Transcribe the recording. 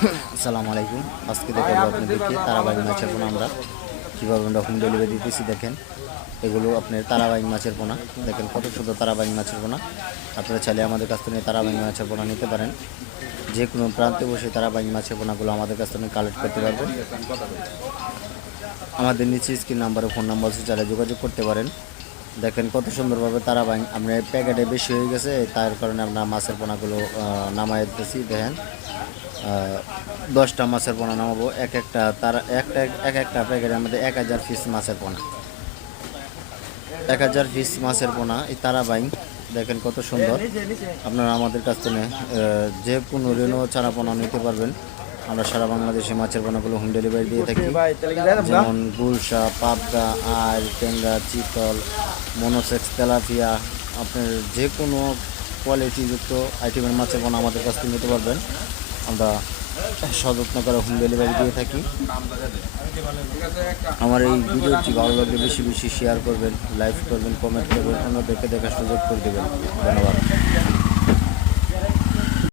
আসসালামু আলাইকুম। আজকে দেখাবো আপনাদেরকে তারাবাইং মাছের পোনা আমরা কীভাবে আমরা হোম ডেলিভারি দিতেছি। দেখেন, এগুলো আপনার তারাবাইং মাছের পোনা। দেখেন কত সুন্দর তারাবাইং মাছের পোনা। আপনারা চাইলে আমাদের কাছ থেকে তারাবাইং মাছের পোনা নিতে পারেন। যে কোনো প্রান্তে বসে তারাবাইং মাছের পোনাগুলো আমাদের কাছ থেকে কালেক্ট করতে পারবেন। আমাদের নিচে স্ক্রিন নাম্বারে ফোন নাম্বার আছে, চাইলে যোগাযোগ করতে পারেন। দেখেন কত সুন্দরভাবে তারাবাইং আমরা প্যাকেটে বেশি হয়ে গেছে, তার কারণে আমরা মাছের পোনাগুলো নামাই দিতেছি। দেখেন 10টা মাছের পোনা নামাবো। এক একটা প্যাকেটের মধ্যে 1000 পিস মাছের পোনা, 1000 পিস মাছের পোনা এই তারাবাইং। দেখেন কত সুন্দর। আপনারা আমাদের কাছ থেকে যে কোনো রেনো চারা পোনা নিতে পারবেন। আমরা সারা বাংলাদেশে মাছের পোনাগুলো হোম ডেলিভারি দিয়ে থাকি, যেমন গুলশা, পাবদা, আইল, টেঙ্গা, চিতল, মনোসেক্স, তেলাপিয়া। আপনার যে কোনো কোয়ালিটিযুক্ত আইটেমের মাছের পোনা আমাদের কাছ থেকে নিতে পারবেন। আমরা সযত্ন করে হোম ডেলিভারি দিয়ে থাকি। আমার এই ভিডিওটি ভালো লাগলে বেশি বেশি শেয়ার করবেন, লাইক করবেন, কমেন্ট করবেন, অন্যদেরকে দেখার সুযোগ করে দেবেন। ধন্যবাদ।